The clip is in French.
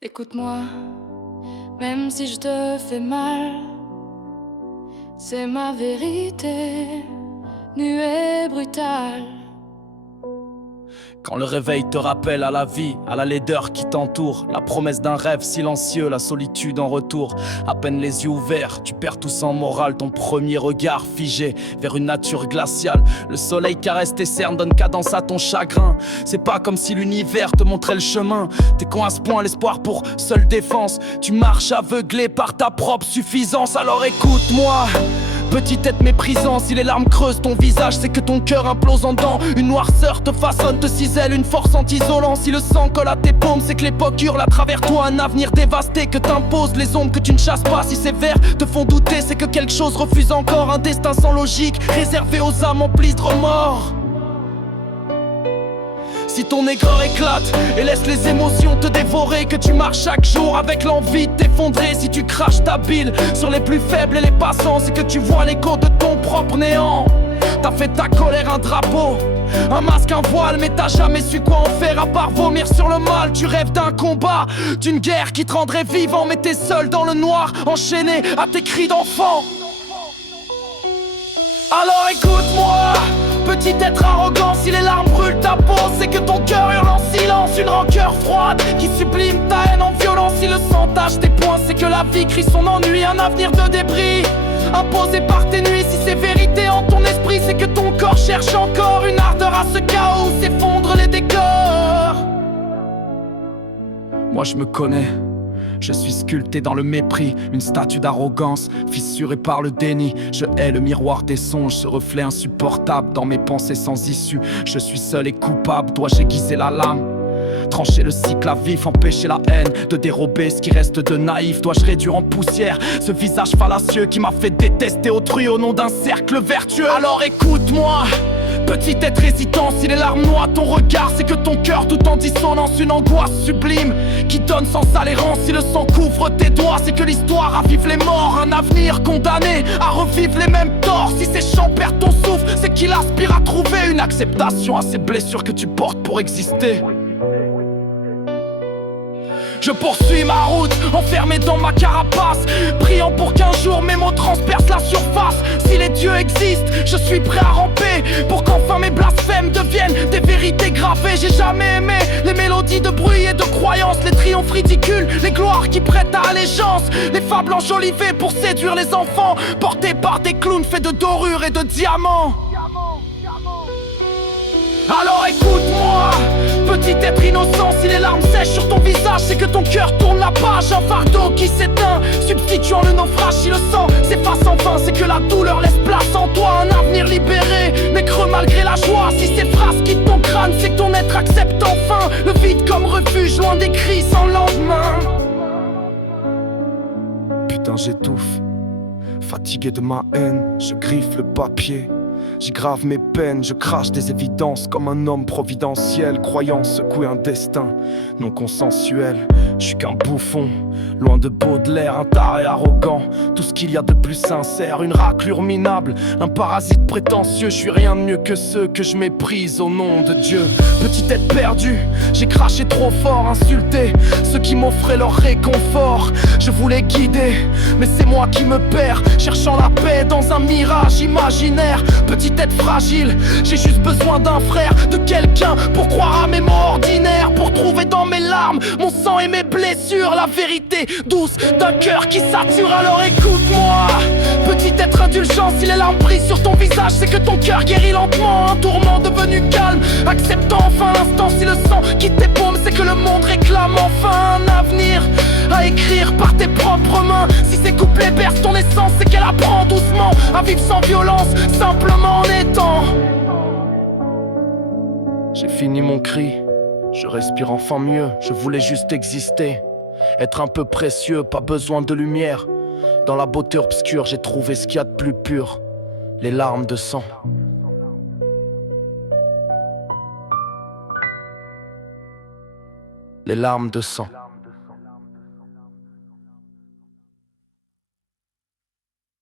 Écoute-moi, même si je te fais mal, c'est ma vérité, nue et brutale. Quand le réveil te rappelle à la vie, à la laideur qui t'entoure, la promesse d'un rêve silencieux, la solitude en retour. À peine les yeux ouverts, tu perds tout sans morale, ton premier regard figé vers une nature glaciale. Le soleil caresse tes cernes, donne cadence à ton chagrin. C'est pas comme si l'univers te montrait le chemin. T'es con à ce point, l'espoir pour seule défense. Tu marches aveuglé par ta propre suffisance, alors écoute-moi. Petite tête méprisant, si les larmes creusent ton visage, c'est que ton cœur implose en dents. Une noirceur te façonne, te cisèle, une force anti-isolant. Si le sang colle à tes paumes, c'est que l'époque hurle à travers toi. Un avenir dévasté que t'impose les ombres que tu ne chasses pas. Si ces vers te font douter, c'est que quelque chose refuse encore. Un destin sans logique, réservé aux âmes emplies de remords. Si ton aigreur éclate et laisse les émotions te dévorer, que tu marches chaque jour avec l'envie de t'effondrer. Si tu craches ta bile sur les plus faibles et les passants, c'est que tu vois l'écho de ton propre néant. T'as fait ta colère un drapeau, un masque, un voile, mais t'as jamais su quoi en faire à part vomir sur le mal. Tu rêves d'un combat, d'une guerre qui te rendrait vivant, mais t'es seul dans le noir, enchaîné à tes cris d'enfant. Alors écoute-moi, petit être arrogant, si les larmes brûlent ta peau, c'est que ton cœur hurle en silence, une rancœur froide qui sublime ta haine en violence. Si le sang tache tes poings, c'est que la vie crie son ennui, un avenir de débris imposé par tes nuits. Si c'est vérité en ton esprit, c'est que ton corps cherche encore une ardeur à ce chaos où s'effondrent les décors. Moi je me connais, je suis sculpté dans le mépris, une statue d'arrogance, fissurée par le déni. Je hais le miroir des songes, ce reflet insupportable dans mes pensées sans issue. Je suis seul et coupable, dois-je aiguiser la lame? Trancher le cycle à vif, empêcher la haine de dérober ce qui reste de naïf. Dois-je réduire en poussière ce visage fallacieux qui m'a fait détester autrui au nom d'un cercle vertueux? Alors écoute-moi, petit être hésitant, si les larmes noient ton regard, c'est que ton cœur tout en dissonance, une angoisse sublime qui donne sans alérance. Si le sang couvre tes doigts, c'est que l'histoire ravive les morts, un avenir condamné à revivre les mêmes torts. Si ces chants perdent ton souffle, c'est qu'il aspire à trouver une acceptation à ces blessures que tu portes pour exister. Je poursuis ma route, enfermé dans ma carapace, priant pour qu'un jour mes mots transpercent la surface. Si les dieux existent, je suis prêt à ramper pour qu'enfin mes blasphèmes deviennent des vérités gravées. J'ai jamais aimé les mélodies de bruit et de croyances, les triomphes ridicules, les gloires qui prêtent à allégeance, les fables enjolivées pour séduire les enfants, portés par des clowns faits de dorures et de diamants. Alors écoute-moi, petit être innocent, si les larmes sèchent sur ton visage, c'est que ton cœur tourne la page, un fardeau qui s'éteint, substituant le naufrage. Si le sang s'efface enfin, c'est que la douleur laisse place en toi, un avenir libéré, mais creux malgré la joie. Si ces phrases quittent ton crâne, c'est que ton être accepte enfin le vide comme refuge, loin des cris sans lendemain. Putain j'étouffe, fatigué de ma haine, je griffe le papier. J'y grave mes peines, je crache des évidences comme un homme providentiel, croyant secouer un destin non consensuel. Je suis qu'un bouffon, loin de Baudelaire, un taré arrogant, tout ce qu'il y a de plus sincère, une raclure minable, un parasite prétentieux. Je suis rien de mieux que ceux que je méprise au nom de Dieu. Petit être perdu, j'ai craché trop fort, insulté ceux qui m'offraient leur réconfort. Je voulais guider, mais c'est moi qui me perds, cherchant la paix dans un mirage imaginaire. Petit être fragile, j'ai juste besoin d'un frère, de quelqu'un pour croire à mes mots ordinaires, pour trouver dans mes larmes mon sang et mes blessures la vérité douce d'un cœur qui sature. Alors écoute-moi, petit être indulgent, si les larmes brisent sur ton visage, c'est que ton cœur guérit lentement, un tourment devenu calme, acceptant enfin l'instant. Si le sang quitte tes paumes, c'est que le monde réclame enfin un avenir à écrire par tes propres mains. Si ces couplets bercent ton essence, c'est qu'elle apprend doucement à vivre sans violence, simplement en étant. J'ai fini mon cri, je respire enfin mieux. Je voulais juste exister, être un peu précieux, pas besoin de lumière. Dans la beauté obscure, j'ai trouvé ce qu'il y a de plus pur, les larmes de sang. Les larmes de sang.